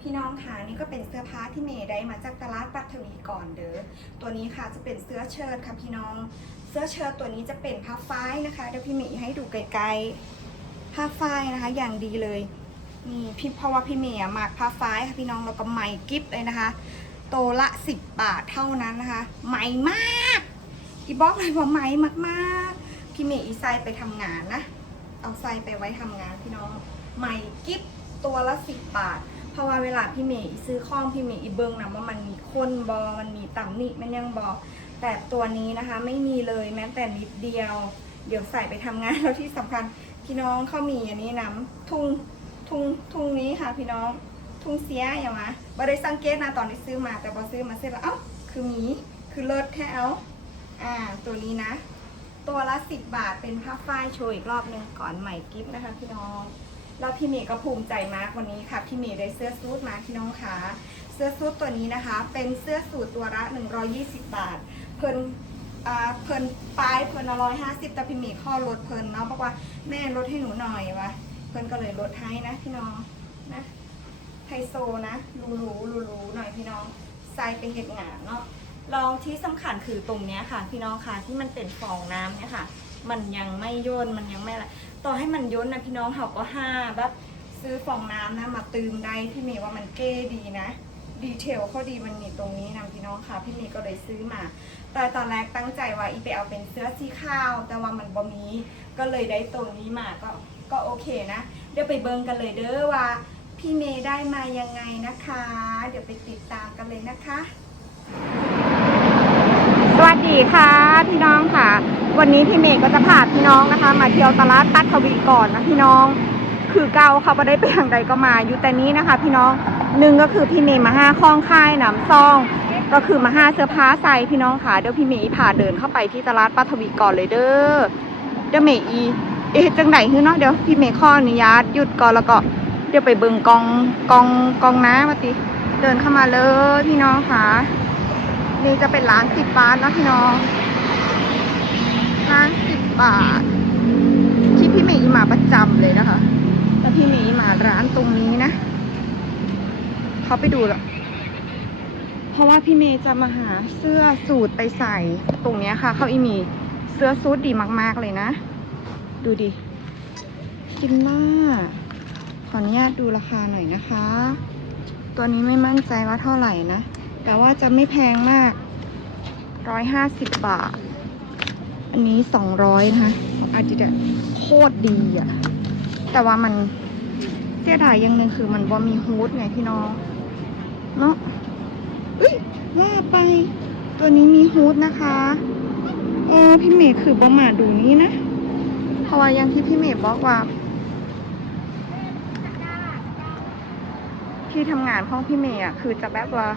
พี่น้องค่ะนี่ก็เป็นเสื้อผ้าที่เมย์ได้มาจากตลาดปัทวีก่อนเด้อตัวนี้ค่ะจะเป็นเสื้อเชิ้ตค่ะพี่น้อง เสื้อเชิ้ตตัวนี้จะเป็นผ้าฝ้ายนะคะเดี๋ยวพี่เมย์ให้ดูไกลๆผ้าฝ้ายนะคะ อย่างดีเลยนี่พี่เพราะว่าพี่เมย์อะมากผ้าฝ้ายค่ะพี่น้องแล้วก็ไหมกิฟเลยนะคะ โตวละ10บาทเท่านั้นนะคะไหมมากอีบอกเลยว่าไหมมากๆพี่เมย์อีไซไปทำงานนะเอาไซไปไว้ทำงานพี่น้องไหมกิฟตัวละ10บาท เพราะว่าเวลาพี่เมย์ซื้อข้องพี่เมย์อีเบิงนะว่ามันมีข้นบอมันมีต่ำหนิมันยังบอแต่ตัวนี้นะคะไม่มีเลยแม้แต่นิดเดียว เดี๋ยวใส่ไปทำงานแล้วที่สำคัญพี่น้องเขามีอันนี้นะทุ่งทุ่งทุ่งนี้ค่ะ พี่น้องทุ่งเสียอย่างมะบ่ได้สังเกตนะตอนที่ซื้อมาแต่พอซื้อมาเสร็จแล้วเอ้าคือมีคือเลิศแค่เอาอ่าตัวนี้นะ ตัวละสิบบาทเป็นผ้าฝ้ายโชว์อีกรอบหนึ่งก่อนใหม่กิฟต์นะคะ พี่น้อง แล้วพี่เมย์ก็ภูมิใจมากวันนี้ค่ะพี่เมย์ได้เสื้อซูทมาพี่น้องค่ะเสื้อซูทตัวนี้นะคะ เป็นเสื้อสูทตัวละ 120 บาท เพิ่นอ่าเพิ่นปลายเพิ่นร้อยห้าสิบแต่พี่เมย์ข้อลดเพิ่นเนาะบอกว่าแม่ลดให้หนูหน่อยวะเพิ่นก็เลยลดให้นะพี่น้องนะไฮโซนะรูรูรูรูหน่อยพี่น้องใส่ไปเห็ดหงานเนาะลองที่สำคัญคือตรงเนี้ยค่ะ พี่น้องค่ะที่มันเป็นฟองน้ำเนี่ยค่ะ มันยังไม่ย่นมันยังไม่อะไรต่อให้มันย่นนะพี่น้องเขาก็ห้าแบบซื้อฟองน้ำนะมาตืมได้พี่เมย์ว่ามันเก้ดีนะ ดีเทลเขาดีมันมีตรงนี้นะพี่น้องค่ะ พี่เมย์ก็เลยซื้อมา แต่ตอนแรกตั้งใจว่าอีไปเอาเป็นเสื้อสีขาว แต่ว่ามันบ่มีก็เลยได้ตรงนี้มาก็ก็โอเคนะ เดี๋ยวไปเบิงกันเลยเด้อว่าพี่เมย์ได้มายังไงนะคะ เดี๋ยวไปติดตามกันเลยนะคะ วัสดีค่ะ พี่น้องค่ะ วันนี้พี่เมย์ก็จะพาพี่น้องนะคะ มาเที่ยวตลาดตัดทวีก่อนนะพี่น้อง คือเก่าเขาไม่ได้ไปทางใดก็มาอยู่แต่นี้นะคะ พี่น้องหนึ่งก็คือพี่เมย์มาห้าข้องค่ายหนำซอง ก็คือมาห้าเสื้อผ้าใส่พี่น้องค่ะเดี๋ยวพี่เมย์พาเดินเข้าไปที่ตลาดปัทวีก่อนเลยเด้อเดี๋ยวเมย์อีเอ๊ะจังไหนคือเนาะเดี๋ยวพี่เมย์ข้ออนุญาตหยุดก่อนแล้วก็เดี๋ยวไปเบิ่งกองกองกองน้ำมาติเดินเข้ามาเลยพี่น้องค่ะ นี่จะเป็นร้านสิบบาทนะพี่น้อง ร้านสิบบาท ที่พี่เมย์มาประจำเลยนะคะ แล้วพี่เมย์มาร้านตรงนี้นะ เขาไปดูแล้วเพราะว่าพี่เมย์จะมาหาเสื้อสูทไปใส่ตรงเนี้ยค่ะ เขาอีมีเสื้อสูทดีมาก ๆ เลยนะ ดูดิกินล่าขออนุญาตดูราคาหน่อยนะคะ ตัวนี้ไม่มั่นใจว่าเท่าไหร่นะ แต่ว่าจะไม่แพงมากร้อยห้าสิบบาท อันนี้สองร้อยนะคะของอาดิดโคตรดีอะแต่ว่ามันเสียดายอย่างหนึ่งคือมันบ่มีฮูดไงพี่น้องเนาะเอ้ยว่าไป ตัวนี้มีฮูดนะคะเออพี่เมย์คือบ่มาดูนี้นะเพราะว่าอย่างที่พี่เมย์บอกว่า ที่ทำงานห้องพี่เมย์อะคือจะแบบว่า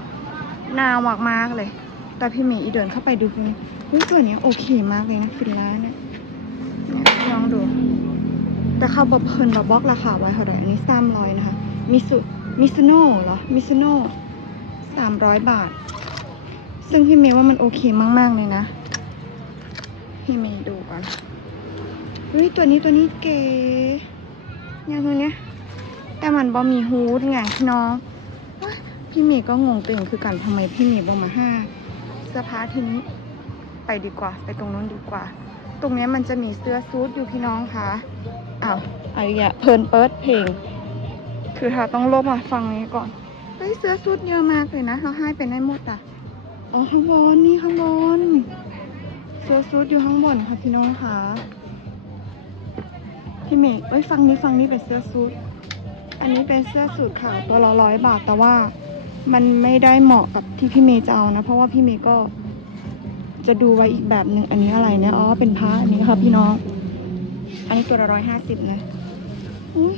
นาวมากๆเลย แต่พี่เมย์อีเดินเข้าไปดูนี่เฮ้ยตัวนี้โอเคมากเลยนะฟินล่าเนี่ยนี่ยลองดู แต่เขาบอกเพิ่นเราบล็อกราคาไว้เท่าไหร่อันนี้สามร้อยนะคะมิสุมิซุโน่เหรอมิซุโน่สามร้อยบาท ซึ่งพี่เมย์ว่ามันโอเคมาก ๆ เลยนะ พี่เมย์ดูก่อนเฮ้ยตัวนี้ตัวนี้เก๋เนี่ยตัวเนี้ยแต่มันบ่มีฮูดไงพี่น้อง พี่เมย์ก็งงตัวเองคือกันทำไมพี่เมย์บ่มาห้าเสื้อผ้าทีนี้ไปดีกว่า ไปตรงนู้นดีกว่า ตรงนี้มันจะมีเสื้อซูทอยู่พี่น้องคะอ้าวไอ้ยะเพลินเปิดเพลง คือถ้าต้องลบมาฟังนี้ก่อนเฮ้ยเสื้อซูทเยอะมากเลยนะเราให้ไปได้หมดอะอ๋อข้างบนนี่ข้างบนเสื้อซูทอยู่ข้างบนค่ะพี่น้องคะพี่เมย์เอ้ยฟังนี้ฟังนี้เป็นเสื้อซูทอันนี้เป็นเสื้อสูทขาวตัวละร้อยบาทแต่ว่า มันไม่ได้เหมาะกับที่พี่เมย์จะเอานะ เพราะว่าพี่เมย์ก็จะดูไว้อีกแบบหนึ่งอันนี้อะไรเนี่ยอ๋อเป็นผ้าอันนี้ค่ะพี่น้อง อันนี้ตัวละร้อยห้าสิบนะอุ้ย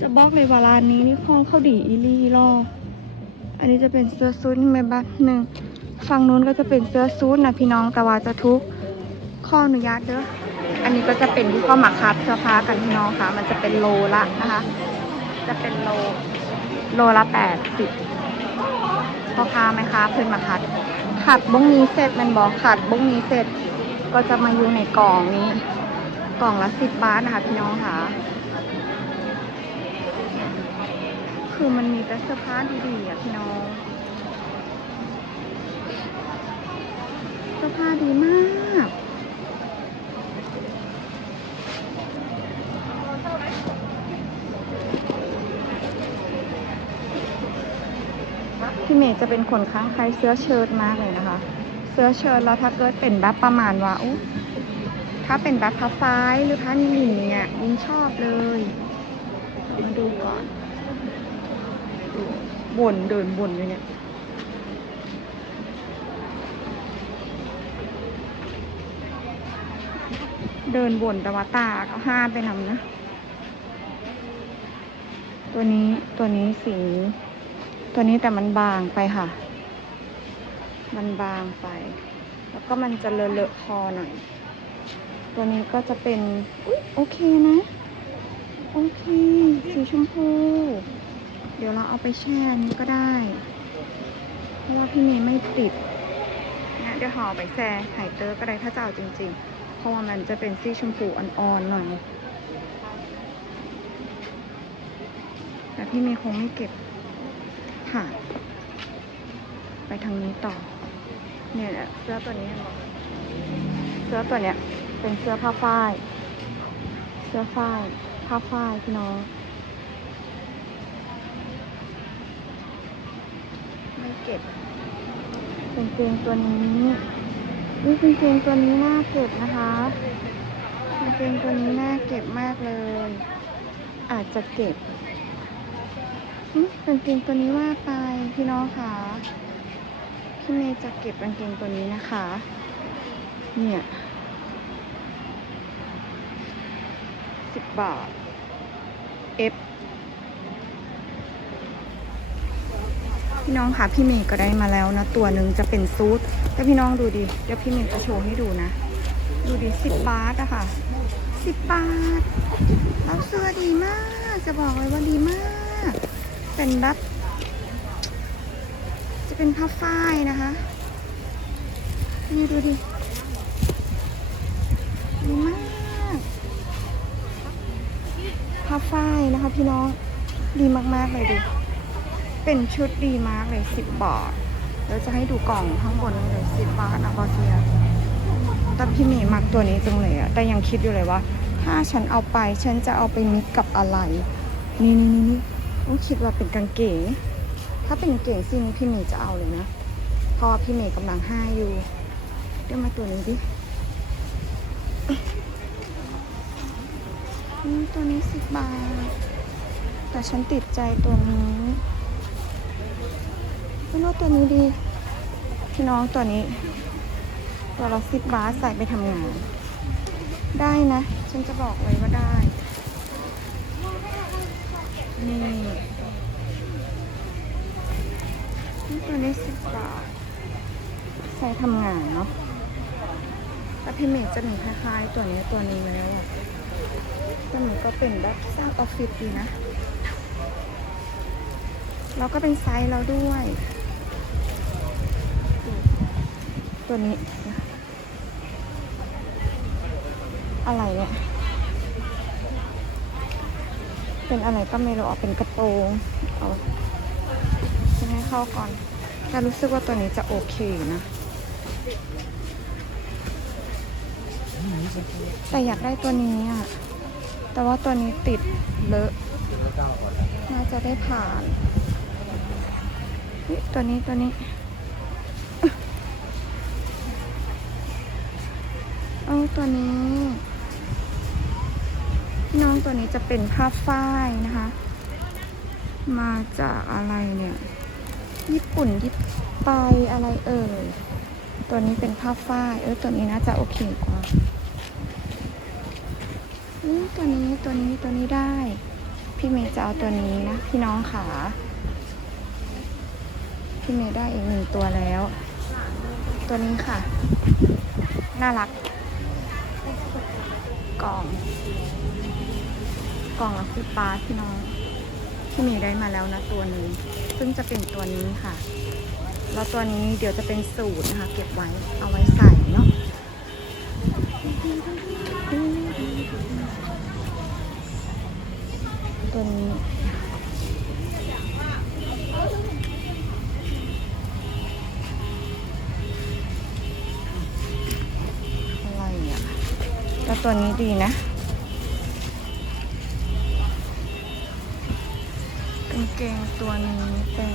จะบอกเลยว่าร้านนี้นี่คล้องเข้าดีอีลี่ล่ออันนี้จะเป็นเสื้อซูทนี่แม่บ้านหนึ่งฝั่งนู้นก็จะเป็นเสื้อซูทนะพี่น้องแต่ว่าจะทุกข้ออนุญาตเด้ออันนี้ก็จะเป็นที่ข้อหมักคับเสื้อผ้ากันพี่น้องค่ะ มันจะเป็นโลละนะคะ จะเป็นโลโลละแปดสิบ พ่อค้าไหมคะเพื่อนมาคัด ขัดบ้งนี้เสร็จมันบอกขัดบ้งนี้เสร็จก็จะมาอยู่ในกล่องนี้ กล่องละสิบบาทนะคะพี่น้องค่ะคคือมันมีแต่เสื้อผ้าดีๆอะพี่น้อง เสื้อผ้าดีมาก พี่เมย์ จะเป็นคนค้างใครเสื้อเชิ้ตมากเลยนะคะ เสื้อเชิ้ตแล้วถ้าเกิดเป็นแบบประมาณว่าถ้าเป็นแบบผ้าฝ้ายหรือผ้านิ่มเนี่ยยิ่งชอบเลย มาดูก่อนบ่นเดินบ่นอยู่เนี่ยเดินบ่นแต่ว่าตาก็ห้าไปนำนะ ตัวนี้ตัวนี้สี ตัวนี้แต่มันบางไปค่ะ มันบางไป แล้วก็มันจะเลอะเลอะๆคอหน่อย ตัวนี้ก็จะเป็น อุ๊ยโอเคนะ โอเค สีชมพู เดี๋ยวเราเอาไปแช่นี้ก็ได้เพราะว่าพี่เมย์ไม่ติดเนี่ยเดี๋ยวห่อไปแช่ไห่เตอร์ก็ได้ถ้าจะเอาจริง ๆ เพราะว่ามันจะเป็นสีชมพูอ่อนๆหน่อย แต่พี่เมย์คงไม่เก็บ ค่ะไปทางนี้ต่อ เนี่ยแหละเสื้อตัวนี้เสื้อตัวเนี้ยเป็นเสื้อผ้าฝ้าย เสื้อฝ้ายผ้าฝ้ายพี่น้องไม่เก็บกางเกงตัวนี้นี่กางเกงตัวนี้น่าเก็บนะคะกางเกงตัวนี้น่าเก็บมากเลย อาจจะเก็บ กางเกงตัวนี้ว่าไปพี่น้องค่ะพี่เมย์จะเก็บกางเกงตัวนี้นะคะ เนี่ยสิบบาท F พี่น้องค่ะพี่เมย์ก็ได้มาแล้วนะ ตัวหนึ่งจะเป็นซูทแต่พี่น้องดูดิเดี๋ยวพี่เมย์จะโชว์ให้ดูนะ ดูดิสิบบาทอะค่ะสิบบาทแล้วเสื้อดีมาก จะบอกเลยว่าดีมาก เป็นแบบ จะเป็นผ้าฝ้ายนะคะ นี่ดูดิดีมากผ้าฝ้ายนะคะพี่น้องดีมากๆเลยดิเป็นชุดดีมากเลยสิบบาทเดี๋ยวจะให้ดูกล่องข้างบนเลยสิบบาทนะบอสเซียแต่พี่เมย์มักตัวนี้จังเลยอะแต่ยังคิดอยู่เลยว่า ถ้าฉันเอาไปฉันจะเอาไปมิกกับอะไร นี่นี่นี่ นี่โอ้คิดว่าเป็นกางเกง ถ้าเป็นกางเกงซี่นี้พี่เมย์จะเอาเลยนะ เพราะว่าพี่เมย์กำลังห้าอยู่ เดี๋ยวมาตัวนี้ดิ ตัวนี้สิบบาท แต่ฉันติดใจตัวนี้ไม่รู้ตัวนี้ดี พี่น้องตัวนี้ ตัวละสิบบาทใส่ไปทำงาน ได้นะ ฉันจะบอกเลยว่าได้ นี่นี่ตัวนี้สิบบาทใช้ทำงานเนาะแต่พี่เมย์จะมีคล้ายๆ ตัวนี้ตัวนี้แล้วอะตัวนี้ก็เป็นแบบสร้างออฟฟิศดีนะเราก็เป็นไซส์เราด้วย ตัวนี้ อะไรเนี่ย เป็นอะไรก็ไม่รู้เอาเป็นกระโปรงเอาให้เข้าก่อนแต่รู้สึกว่าตัวนี้จะโอเคนะแต่อยากได้ตัวนี้อะ แต่ว่าตัวนี้ติดเลอะ น่าจะได้ผ่านอุ๊ยตัวนี้ตัวนี้ เอาตัวนี้ น้องตัวนี้จะเป็นผ้าฝ้ายนะคะ มาจากอะไรเนี่ย ญี่ปุ่นญี่ไปนอะไรเอ่ย ตัวนี้เป็นผ้าฝ้าย เออตัวนี้น่าจะโอเคกว่าอืมตัวนี้ตัวนี้ตัวนี้ได้ พี่เมย์จะเอาตัวนี้นะ พี่น้องขา พี่เมย์ได้อีกหนึ่งตัวแล้ว ตัวนี้ค่ะ น่ารัก กล่อง กล่องละสิบบาทพี่น้อง ที่เมย์ได้มาแล้วนะตัวหนึ่งซึ่งจะเป็นตัวนี้ค่ะ แล้วตัวนี้เดี๋ยวจะเป็นสูตรนะคะ เก็บไว้เอาไว้ใส่เนาะตัวนี้ ตัวนี้ดีนะกางเกงตัวนี้เป็น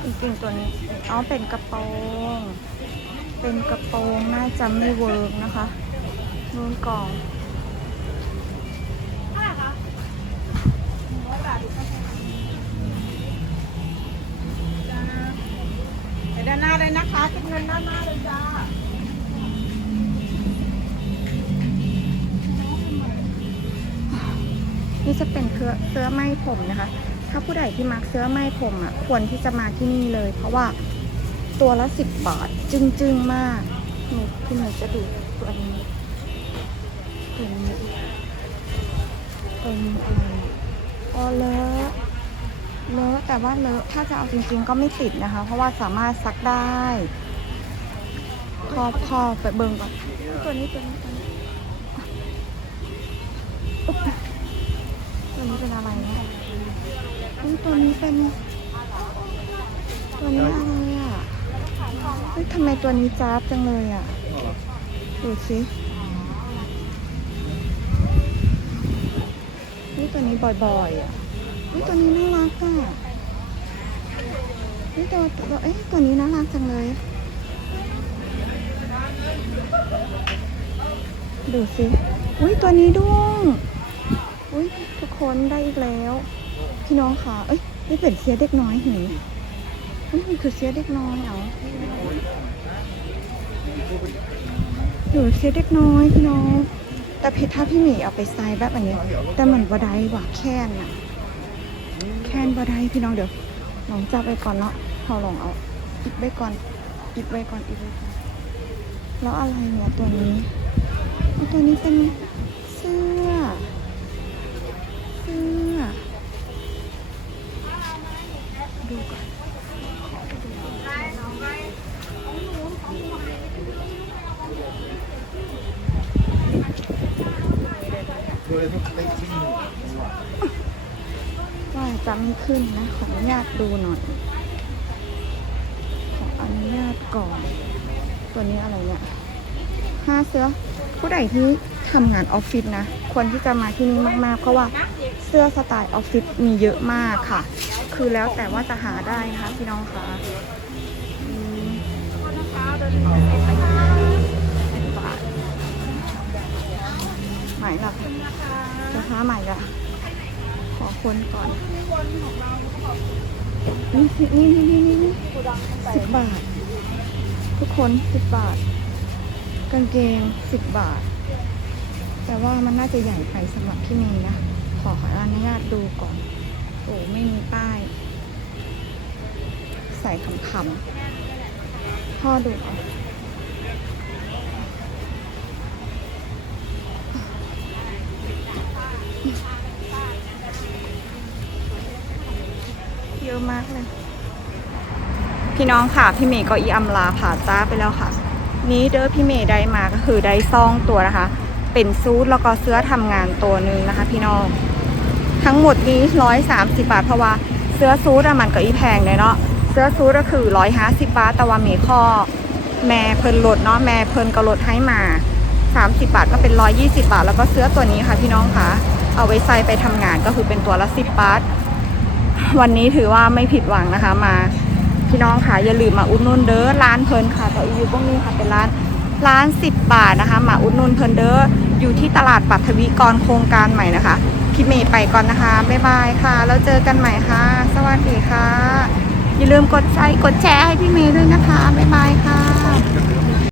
กางเกงตัวนี้อ๋อเป็นกระโปรงเป็นกระโปรงน่าจะไม่เวิร์กนะคะนู่นกล่องด้านหน้าเลยนะคะคิดเงินด้านหน้าเลยจ้า นี่จะเป็นเสื้อเสื้อไหมผมนะคะ ถ้าผู้ใดที่มักเสื้อไหมผมอะควรที่จะมาที่นี่เลย เพราะว่าตัวละสิบบาทจึงๆมากหนูพี่หนูจะดูตัวนี้ตัวนี้ตัวนี้อะไรอ๋อเลอะเลอะแต่ว่าเลอะถ้าจะเอาจริงๆก็ไม่ติดนะคะ เพราะว่าสามารถซักได้คอคอไปเบิ่งก่อนตัวนี้ตัวนี้ตัวนี้อุ๊บ ตัวนี้เป็นอะไรเนี่ยตัวนี้เป็น ตัวนี้อะไรอะเฮ้ยทำไมตัวนี้จ้าบจังเลยอะ ดูสินี่ตัวนี้บ่อยๆอะนี่ตัวนี้น่ารักอะนี่ตัวตัวเอ้ยตัวนี้น่ารักจังเลย ดูสิ อุ้ยตัวนี้ด้วง อุ้ยทุกคนได้อีกแล้ว พี่น้องค่ะ เอ้ยนี่เป็นเสียเด็กน้อยหินอุ้ยมันคือเสียเด็กน้อยเหรอหนูเสียเด็กน้อยพี่น้อง แต่เพชรถ้าพี่หมีเอาไปใส่แบบอันนี้ แต่มันบดได้ว่ะแค่นอะแค่นบดได้พี่น้องเดี๋ยวลองจับไปก่อนเนาะเราลองเอาอิบไว้ก่อนอิบไว้ก่อนอิบไว้ก่อนแล้วอะไรเนี่ยตัวนี้เอตัวนี้เป็นเสื้อ ว่าจะไม่ขึ้นนะ ขออนุญาตดูหน่อย ขออนุญาตก่อน ตัวนี้อะไรเนี่ยห้าเสื้อ ผู้ใดที่ทำงานออฟฟิศนะ ควรที่จะมาที่นี่มาก ๆ เพราะว่าเสื้อสไตล์ออฟฟิศมีเยอะมากค่ะ คือแล้วแต่ว่าจะหาได้นะคะพี่น้องคะอืมาทใหม่ละ คาใหม่ละขอคนก่อนนี่นี่นี่นี่นี่นี่สิบบาท ทุกคนสิบบาท กางเกงสิบบาท แต่ว่ามันน่าจะใหญ่ไปสำหรับพี่เมย์นะ ขอขออนุญาตดูก่อน โอ้ไม่มีป้าย ใส่คำๆพ่อดูก่อ อะมากเลย พี่น้องค่ะ พี่เมย์ก็อีอำลาผ่าจ้าไปแล้วค่ะ นี้เด้อพี่เมย์ได้มาก็คือได้ซองตัวนะคะ เป็นซูทแล้วก็เสื้อทำงานตัวหนึ่งนะคะ พี่น้อง ทั้งหมดนี้ร้อยสามสิบาทเพราะว่าเสื้อซูทอะมันก็อีแพงเลยเนาะ เสื้อซูทก็คือร้อยห้าสิบาทแต่ว่าเมีข้อแม่เพิ่นลดเนาะแม่เพิ่นก็ลดให้มาสามสิบาทก็เป็นร้อยยี่สิบาท แล้วก็เสื้อตัวนี้ค่ะพี่น้องคะเอาไว้ใส่ไปทำงานก็คือเป็นตัวละสิบบาท วันนี้ถือว่าไม่ผิดหวังนะคะมาพี่น้องค่ะอย่าลืมมาอุดหนุนเด้อร้านเพลินค่ะแต่อยู่ตรงนี้ค่ะเป็นร้านร้านสิบบาทนะคะ มาอุดหนุนเพลินเด้ออยู่ที่ตลาดปัทวีกรโครงการใหม่นะคะพี่เมย์ไปก่อนนะคะ บ๊ายบายค่ะ แล้วเจอกันใหม่ค่ะ สวัสดีค่ะ อย่าลืมกดไลค์กดแชร์ให้พี่เมย์ด้วยนะคะ บ๊ายบายค่ะ